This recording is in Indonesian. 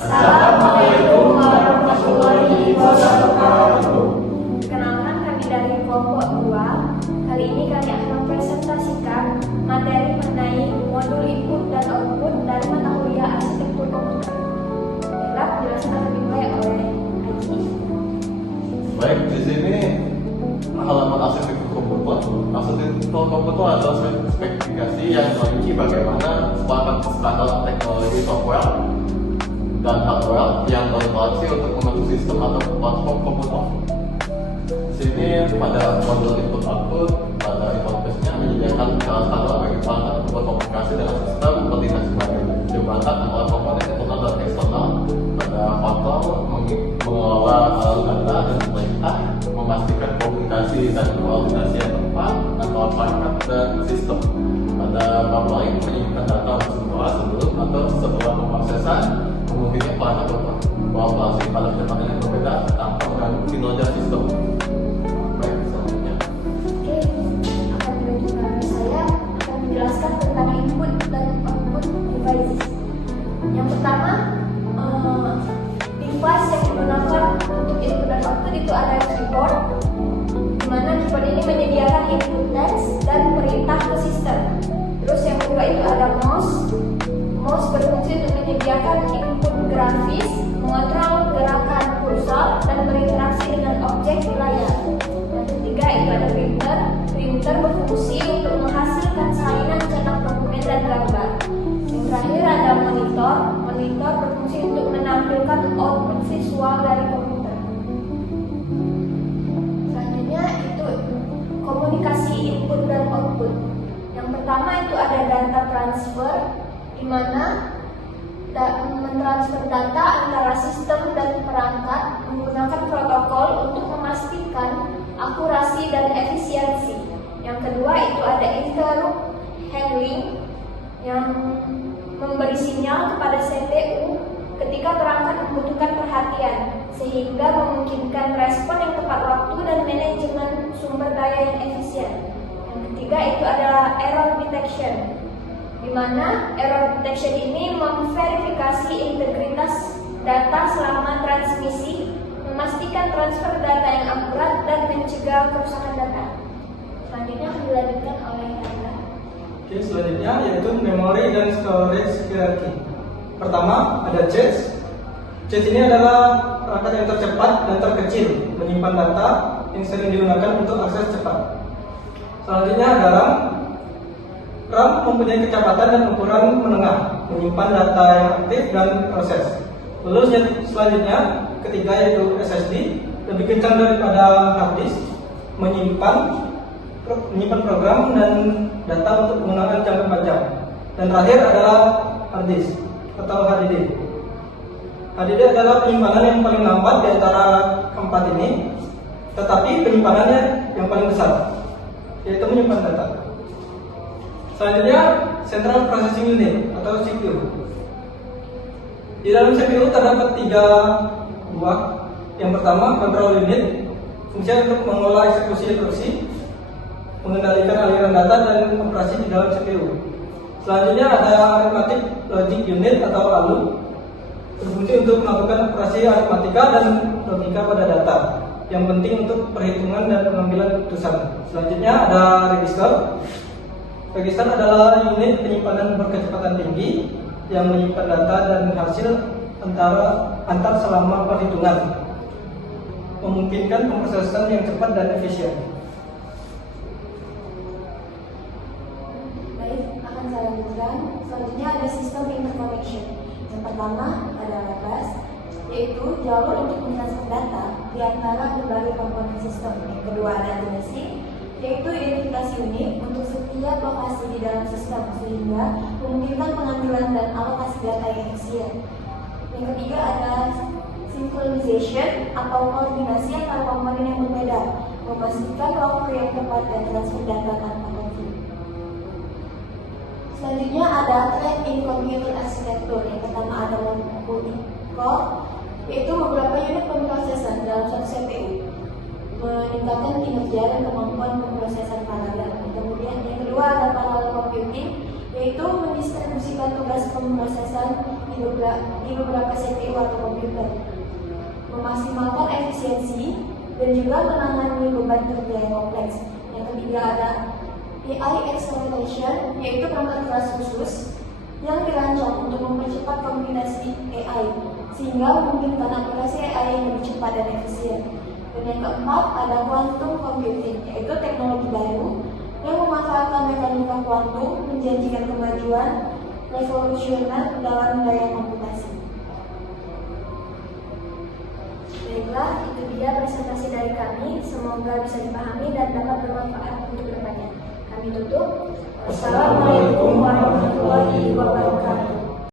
Assalamualaikum warahmatullahi wabarakatuh. Perkenalkan, kami dari kelompok 2. Kali ini kami akan mempresentasikan materi mengenai modul input dan output dari mata kuliah arsitektur komputer. Baiklah, penjelasan akan dimulai oleh Haji. Baik, di sini halaman arsitektur komputer. Arsitektur komputer adalah spesifikasi yang merinci bagaimana standar teknologi software dan hardware yang berinteraksi untuk membentuk sistem atau platform komputer. Di sini pada modul input output, pada interface-nya menyediakan cara standar bagi perangkat untuk berkomunikasi dengan sistem seperti sebagai jembatan antara komponen internal dan eksternal. Pada faktor mengelola data dan perintah, memastikan komunikasi dan koordinasi yang tepat antara perangkat dan sistem. Pada bab lain menyimpan data sebelum atau setelah pemrosesan, mungkinnya perangkat beroperasi pada kecepatan yang berbeda tanpa mengganggu kinerja sistem. Baik, selanjutnya. Oke, akan dilanjutkan. Saya akan menjelaskan tentang input dan output devices. Yang pertama, device yang digunakan untuk input dan output itu ada keyboard, di mana keyboard ini menyediakan input teks dan perintah ke sistem. Terus yang kedua itu ada mouse. Mouse berfungsi untuk menyediakan input grafis, mengontrol gerakan kursor, dan berinteraksi dengan objek di layar. Yang ketiga itu ada printer. Printer berfungsi untuk menghasilkan salinan cetak dokumen dan gambar. Yang terakhir ada monitor. Monitor berfungsi untuk menampilkan output visual dari komputer. Selanjutnya itu komunikasi input dan output. Yang pertama itu ada data transfer, di mana mentransfer data antara sistem dan perangkat menggunakan protokol untuk memastikan akurasi dan efisiensi. Yang kedua itu ada interrupt handling, yang memberi sinyal kepada CPU ketika perangkat membutuhkan perhatian, sehingga memungkinkan respon yang tepat waktu dan manajemen sumber daya yang efisien. Yang ketiga itu adalah error detection, di mana error detection ini memverifikasi integritas data selama transmisi, memastikan transfer data yang akurat dan mencegah kerusakan data. Selanjutnya akan dilanjutkan oleh Anda. Oke, selanjutnya yaitu memory dan storage hierarchy. Pertama ada cache. Cache ini adalah perangkat yang tercepat dan terkecil, menyimpan data yang sering digunakan untuk akses cepat. Selanjutnya ada RAM. RAM mempunyai kecepatan dan ukuran menengah, menyimpan data yang aktif dan proses. Lalu selanjutnya ketiga yaitu SSD, lebih kencang daripada hard disk, menyimpan program dan data untuk menggunakan jangka panjang. Dan terakhir adalah hard disk atau HDD. HDD adalah penyimpanan yang paling lambat di antara keempat ini, tetapi penyimpanannya yang paling besar, yaitu menyimpan data. Selanjutnya Central Processing Unit atau CPU. Di dalam CPU terdapat 3 buah. Yang pertama control unit, fungsinya untuk mengelola eksekusi instruksi, mengendalikan aliran data dan operasi di dalam CPU. Selanjutnya ada Arithmetic Logic Unit atau ALU, berfungsi untuk melakukan operasi aritmatika dan logika pada data yang penting untuk perhitungan dan pengambilan keputusan. Selanjutnya ada register. Register adalah unit penyimpanan berkecepatan tinggi yang menyimpan data dan hasil antar selama perhitungan, memungkinkan pemrosesan yang cepat dan efisien. Baik, akan saya lanjutkan. Selanjutnya ada sistem interconnection. Yang pertama ada bus, yaitu jalur untuk mentransfer data di antara berbagai komponen sistem. Yang kedua ada addressing, yaitu identifikasi unit untuk setiap lokasi di dalam sistem, sehingga memungkinkan pengambilan dan alokasi data yang efisien. Yang ketiga ada synchronization atau koordinasi antara komponen yang berbeda, memastikan waktu yang tepat dan transfer data tanpa konflik. Selanjutnya ada thread in computer architecture. Yang pertama ada multi-core, yaitu beberapa unit pemrosesan dalam satu CPU, meningkatkan kinerja dan kemampuan pemrosesan paralel. Kemudian yang kedua ada parallel computing, yaitu mendistribusikan tugas pemrosesan di beberapa CPU atau komputer, memaksimalkan efisiensi, dan juga menangani beban kerja yang kompleks. Yang ketiga ada AI acceleration, yaitu perangkat keras khusus yang dirancang untuk mempercepat kombinasi AI sehingga memungkinkan aplikasi AI yang lebih cepat dan efisien. Dan yang keempat ada quantum computing, yaitu teknologi baru yang memanfaatkan mekanika kuantum menjanjikan kemajuan revolusioner dalam daya komputasi. Baiklah, itu dia presentasi dari kami. Semoga bisa dipahami dan dapat bermanfaat untuk kedepannya. Kami tutup. Wassalamualaikum warahmatullahi wabarakatuh.